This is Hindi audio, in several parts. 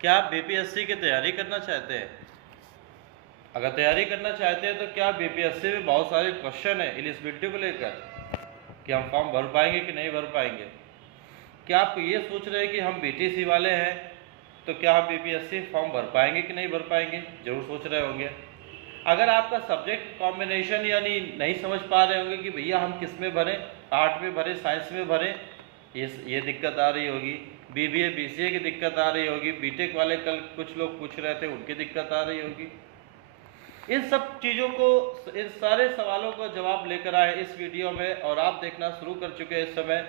क्या आप बीपीएससी की तैयारी करना चाहते हैं? अगर तैयारी करना चाहते हैं तो क्या बीपीएससी में बहुत सारे क्वेश्चन है एलिजिबिलिटी को लेकर कि हम फॉर्म भर पाएंगे कि नहीं भर पाएंगे? क्या आप ये सोच रहे हैं कि हम बीटीसी वाले हैं तो क्या हम बीपीएससी फॉर्म भर पाएंगे कि नहीं भर पाएंगे? जरूर सोच रहे होंगे। अगर आपका सब्जेक्ट कॉम्बिनेशन यानी नहीं समझ पा रहे होंगे कि भैया हम किस में भरें, आर्ट में भरें, साइंस में भरें, ये दिक्कत आ रही होगी। बीबीए बीसीए की दिक्कत आ रही होगी। बीटेक वाले कल कुछ लोग पूछ रहे थे, उनकी दिक्कत आ रही होगी। इन सब चीज़ों को, इन सारे सवालों का जवाब लेकर आए इस वीडियो में, और आप देखना शुरू कर चुके हैं इस समय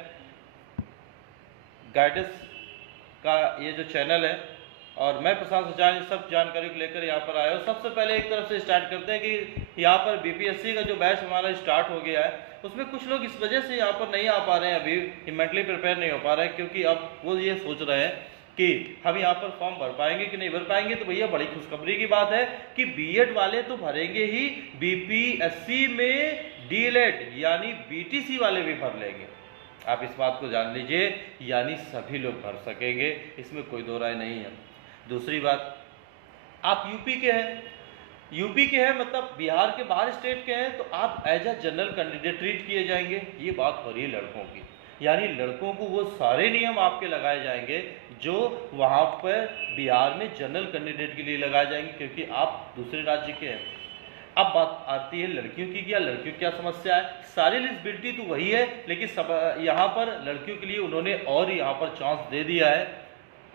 गाइडेंस का ये जो चैनल है, और मैं प्रशांत सचान इन सब जानकारी को लेकर यहाँ पर आया हूँ। सबसे पहले एक तरफ से स्टार्ट करते हैं कि यहाँ पर बीपीएससी का जो बैच हमारा स्टार्ट हो गया है, उसमें कुछ लोग इस वजह से यहाँ पर नहीं आ पा रहे हैं, अभी मेंटली प्रिपेयर नहीं हो पा रहे हैं, क्योंकि अब वो ये सोच रहे हैं कि हम यहाँ पर फॉर्म भर पाएंगे कि नहीं भर पाएंगे। तो भैया बड़ी खुशखबरी की बात है कि बीएड वाले तो भरेंगे ही, बीपीएससी में डीएलएड यानी बीटीसी वाले भी भर लेंगे। आप इस बात को जान लीजिए, यानी सभी लोग भर सकेंगे, इसमें कोई दो राय नहीं है। दूसरी बात, आप यूपी के हैं, यूपी के हैं मतलब बिहार के बाहर स्टेट के हैं, तो आप as a general candidate treat किए जाएंगे। ये बात हो रही है लड़कों की, यानी लड़कों को वो सारे नियम आपके लगाए जाएंगे जो वहाँ पर बिहार में जनरल कैंडिडेट के लिए लगाए जाएंगे, क्योंकि आप दूसरे राज्य के हैं। अब बात आती है लड़कियों की, क्या लड़कियों की क्या समस्या है? सारी एलिजिबिलिटी तो वही है, लेकिन सब यहाँ पर लड़कियों के लिए उन्होंने और यहाँ पर चांस दे दिया है।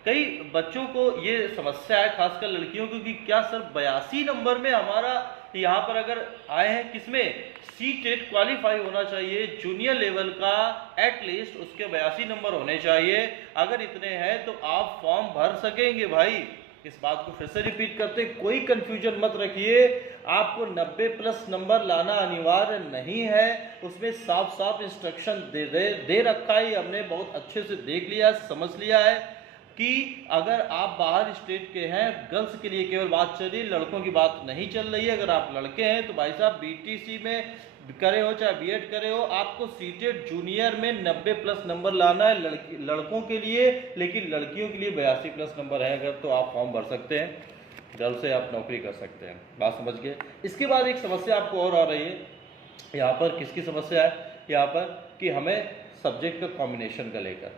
कई बच्चों को ये समस्या है, खासकर लड़कियों को, कि क्या सर 82 नंबर में हमारा यहाँ पर अगर आए हैं, किसमें सी टेट क्वालिफाई होना चाहिए, जूनियर लेवल का एटलीस्ट उसके 82 नंबर होने चाहिए। अगर इतने हैं तो आप फॉर्म भर सकेंगे भाई। इस बात को फिर से रिपीट करते, कोई कंफ्यूजन मत रखिए, आपको 90 प्लस नंबर लाना अनिवार्य नहीं है। उसमें साफ साफ इंस्ट्रक्शन दे रखा है, हमने बहुत अच्छे से देख लिया, समझ लिया है कि अगर आप बाहर स्टेट के हैं, गर्ल्स के लिए केवल बात चल रही है, लड़कों की बात नहीं चल रही है। अगर आप लड़के हैं तो भाई साहब बीटीसी में करे हो चाहे बीएड करे हो, आपको सीटेट जूनियर में 90 प्लस नंबर लाना है लड़कों के लिए, लेकिन लड़कियों के लिए 82 प्लस नंबर है अगर, तो आप फॉर्म भर सकते हैं, गर्ल्स से आप नौकरी कर सकते हैं। बात समझ गए? इसके बाद एक समस्या आपको और आ रही है, यहाँ पर किसकी समस्या है? यहाँ पर कि हमें सब्जेक्ट का कॉम्बिनेशन का लेकर,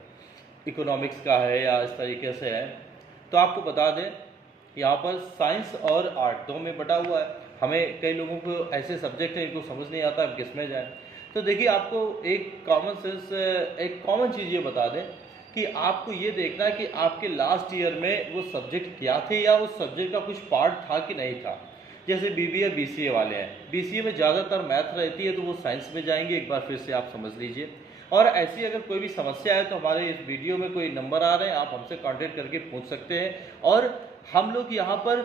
इकोनॉमिक्स का है या इस तरीके से है। तो आपको बता दें यहाँ पर साइंस और आर्ट दो में बटा हुआ है। हमें कई लोगों को ऐसे सब्जेक्ट हैं इनको समझ नहीं आता अब किस में जाए। तो देखिए, आपको एक कॉमन सेंस, एक कॉमन चीज़ ये बता दें कि आपको ये देखना है कि आपके लास्ट ईयर में वो सब्जेक्ट क्या थे, या उस सब्जेक्ट का कुछ पार्ट था कि नहीं था। जैसे बीबीए बीसीए वाले हैं, बीसीए में ज़्यादातर मैथ रहती है तो वो साइंस में जाएंगे, एक बार फिर से आप समझ लीजिए। और ऐसी अगर कोई भी समस्या है तो हमारे इस वीडियो में कोई नंबर आ रहे हैं, आप हमसे कांटेक्ट करके पूछ सकते हैं। और हम लोग यहाँ पर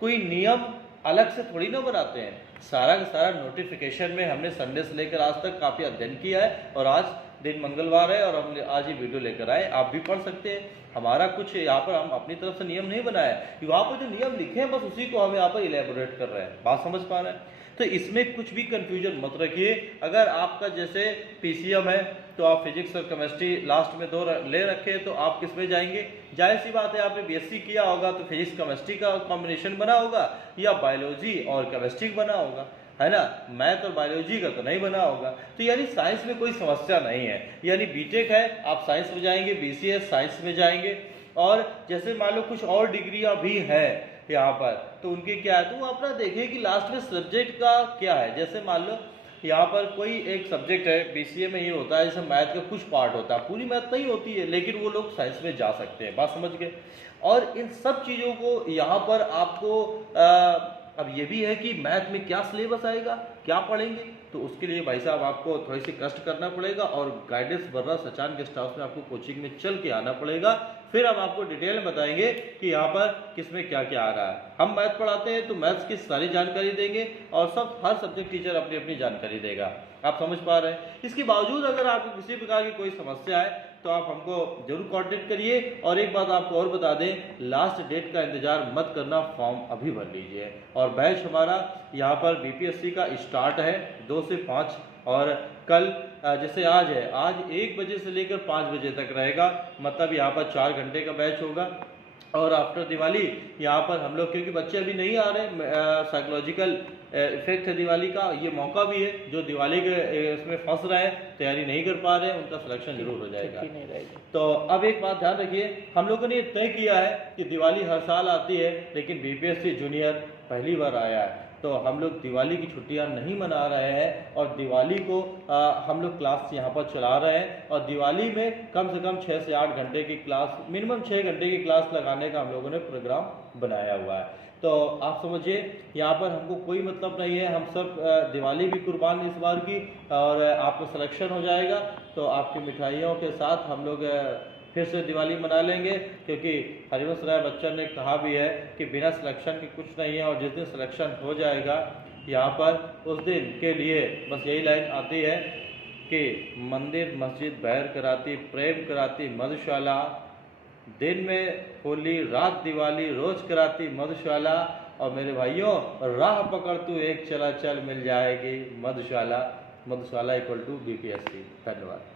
कोई नियम अलग से थोड़ी ना बनाते हैं, सारा का सारा नोटिफिकेशन में हमने संडे से लेकर आज तक काफ़ी अध्ययन किया है, और आज दिन मंगलवार है और हमने आज ही वीडियो लेकर आए, आप भी पढ़ सकते हैं। हमारा कुछ यहाँ पर हम अपनी तरफ से नियम नहीं बनाया है, वहाँ पर जो नियम लिखे हैं बस उसी को हम यहाँ पर इलेबोरेट कर रहे हैं। बात समझ पा रहे हैं? तो इसमें कुछ भी कंफ्यूजन मत रखिए। अगर आपका जैसे पीसीएम है तो आप फिजिक्स और केमिस्ट्री लास्ट में दो ले रखे, तो आप किस में जाएंगे? जाहिर सी बात है, आपने बीएससी किया होगा तो फिजिक्स केमिस्ट्री का कॉम्बिनेशन बना होगा, या बायोलॉजी और केमिस्ट्री बना होगा, है ना? मैथ और बायोलॉजी का तो नहीं बना होगा। तो यानी साइंस में कोई समस्या नहीं है, यानी बीटेक है आप साइंस में जाएंगे, बीसीए साइंस में जाएंगे। और जैसे मान लो कुछ और डिग्रियां भी हैं यहाँ पर, तो उनके क्या है, तो वो अपना देखिए कि लास्ट में सब्जेक्ट का क्या है। जैसे मान लो यहाँ पर कोई एक सब्जेक्ट है, बीसीए में ये होता है जैसे मैथ का कुछ पार्ट होता है, पूरी मैथ नहीं होती है, लेकिन वो लोग साइंस में जा सकते हैं। बात समझ गए? और इन सब चीज़ों को यहाँ पर आपको अब ये भी है कि मैथ में क्या सिलेबस आएगा, क्या पढ़ेंगे, तो उसके लिए भाई साहब आपको थोड़ी सी कष्ट करना पड़ेगा, और गाइडेंस वर्रा सचान के स्टाफ में आपको कोचिंग में चल के आना पड़ेगा। फिर हम आपको डिटेल में बताएंगे कि यहाँ पर किसमें क्या क्या आ रहा है। हम मैथ पढ़ाते हैं तो मैथ्स की सारी जानकारी देंगे, और सब हर सब्जेक्ट टीचर अपनी अपनी जानकारी देगा। आप समझ पा रहे हैं? इसके बावजूद अगर आपको किसी प्रकार की कोई समस्या है तो आप हमको जरूर कांटेक्ट करिए। और एक बात आपको और बता दें, लास्ट डेट का इंतजार मत करना, फॉर्म अभी भर लीजिए। और बैच हमारा यहाँ पर बीपीएससी का स्टार्ट है 2 से 5, और कल जैसे आज है, आज 1 बजे से लेकर 5 बजे तक रहेगा, मतलब यहाँ पर 4 घंटे का बैच होगा। और आफ्टर दिवाली यहाँ पर हम लोग, क्योंकि बच्चे अभी नहीं आ रहे, साइकोलॉजिकल इफेक्ट है दिवाली का, ये मौका भी है जो दिवाली के इसमें फंस रहे हैं, तैयारी नहीं कर पा रहे हैं, उनका सिलेक्शन जरूर हो जाएगा। तो अब एक बात ध्यान रखिए, हम लोगों ने ये तय किया है कि दिवाली हर साल आती है, लेकिन बीपीएससी जूनियर पहली बार आया है, तो हम लोग दिवाली की छुट्टियां नहीं मना रहे हैं और दिवाली को हम लोग क्लास यहाँ पर चला रहे हैं, और दिवाली में कम से कम 6 से 8 घंटे की क्लास, मिनिमम 6 घंटे की क्लास लगाने का हम लोगों ने प्रोग्राम बनाया हुआ है। तो आप समझिए, यहाँ पर हमको कोई मतलब नहीं है, हम सब दिवाली भी कुर्बान इस बार की, और आपका सिलेक्शन हो जाएगा तो आपकी मिठाइयों के साथ हम लोग फिर से दिवाली मना लेंगे, क्योंकि हरिवंश राय बच्चन ने कहा भी है कि बिना सिलेक्शन के कुछ नहीं है, और जिस दिन सिलेक्शन हो जाएगा यहाँ पर उस दिन के लिए बस यही लाइन आती है कि मंदिर मस्जिद बैर कराती, प्रेम कराती मधुशाला, दिन में होली रात दिवाली, रोज कराती मधुशाला, और मेरे भाइयों राह पकड़ तू एक चला चल मिल जाएगी मधुशाला। मधुशाला इक्वल टू बीपीएससी। धन्यवाद।